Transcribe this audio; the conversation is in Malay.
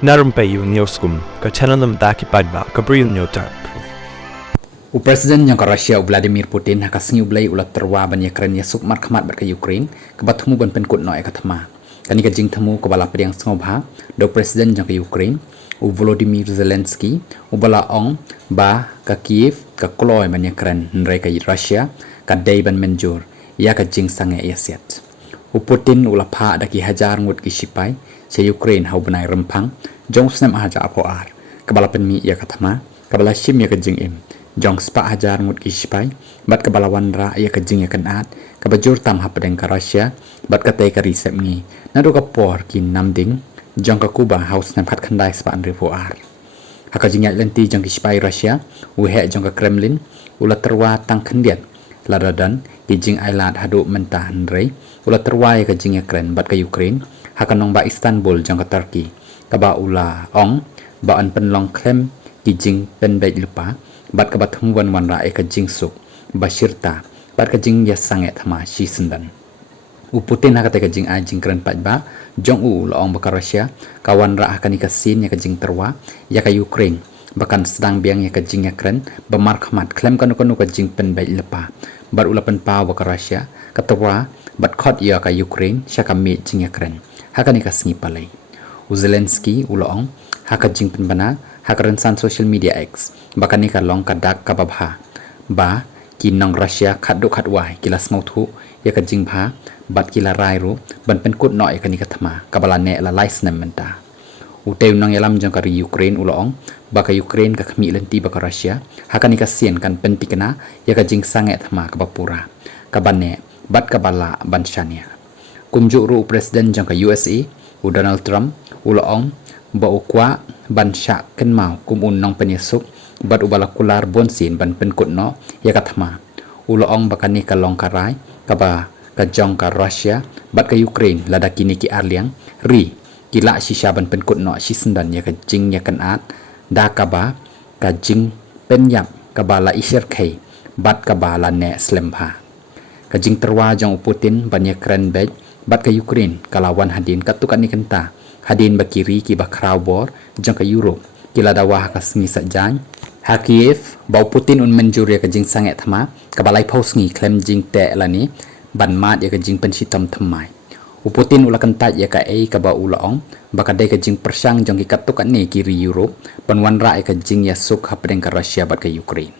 Narum payu nioskum ka chananam daki padba ka bril nyotar. Presiden yang ke Rusia Vladimir Putin hakasngi ublai ulat terwa ban Ukraine yasuk markhamat ber ke Ukraine ke batmu ban penkut no ekatma kani ka jing thamu ke bala pediang sngobha do presiden yang ke Ukraine Volodymyr Zelensky ubala ong ba ka Kiev ka kloy ban Ukraine nrai ka Rusia ka dei ban menjur ya ka jing sange yaset Putin ulapha daki hajar ngut ki sipai se Ukraine hau banai rempang jong snam haja apoar ke bala penmi ya kathama ke bala shim ya ka jing im jong spa hajar ngut kispai bat ke balawan ra ya ke jing ya kanat ke bajur tam hapdeng ka Russia bat ka tei ka risep ngi nadu ka por kin namding jong ka Kuba house nam khat khandai spa an repoar haka jing ya lenti jong kispai Russia u he jong ka Kremlin ula terwa tang khendiat ladadan ki jing ailat hadu mentah nrei ula terwa ya ke jing ya kren bat ka Ukraine haka nong ba Istanbul jong ka Turkey ka ba ula ong ba an penlong klem ki jing pen bai lupa bat ka bathum wan ra e ka jing suk bashirta bat ka jing ya sange thama shi sindan Putin ha ka te ka jing a jing kran pat ba jong la ong ba ka Russia ka wan ra ka ni ka sin ya ka jing terwa ya ka Ukraine bakan sedang biang ya ka jing ya kran ba markhamat klem ka no ka jing pen bai lupa bat ulapan pa ba ka Russia ka terwa bat khot ya ka Ukraine sha ka mi jing ya kran ha ka ni ka sngi palai Zelensky ulong haka jing penbana haka rensan social media X bahkan ni kalong kadak kababha ba kinong Russia khaduk khadwai kila smautu ya ka jing bha bat kila rairu ban penkut no ya ka ni kathama kabala ne la lais nam menta uteu nang yalam jong ka Ukraine ulong ba ka Ukraine ka khmi lenti ba ka Russia haka ni ka sien kan pentikana ya ka jing sange thama ka bapura kabane bat kabala banshania kumju ru presiden jong ka USA Donald Trump ulong ba ukwa ban sha ken mau kumun nong penyesuk bat ubala kular bonsin ban penkut no ya kathma ulong bakani ka long karai ka ba ka jong ka Russia bat ka Ukraine lada kini ki arliang ri kila shisha ban penkut no shisendan ya ka jing ya kanat da ka ba ka jing penyap ka bala isher khai bat ka bala ne slemha ka jing terwa jong Putin ban ya kran bej bat ka Ukraine kalawan hadin katukan ni kenta hadin bakiri ki bakrau bor jong ka Europe kila dawa ka sngi sajang ha Kiev bau Putin un menjur ya ka jing sange thama ka balai phos ngi klem jing te lani ban mat ya ka jing pen sitam thamai Putin ulakan tat ya ka ka ba ulaong baka dai ka jing persang jong ki katukan ni kiri Europe ban wan ra ka jing ya suk hapdeng ka Russia bat ka Ukraine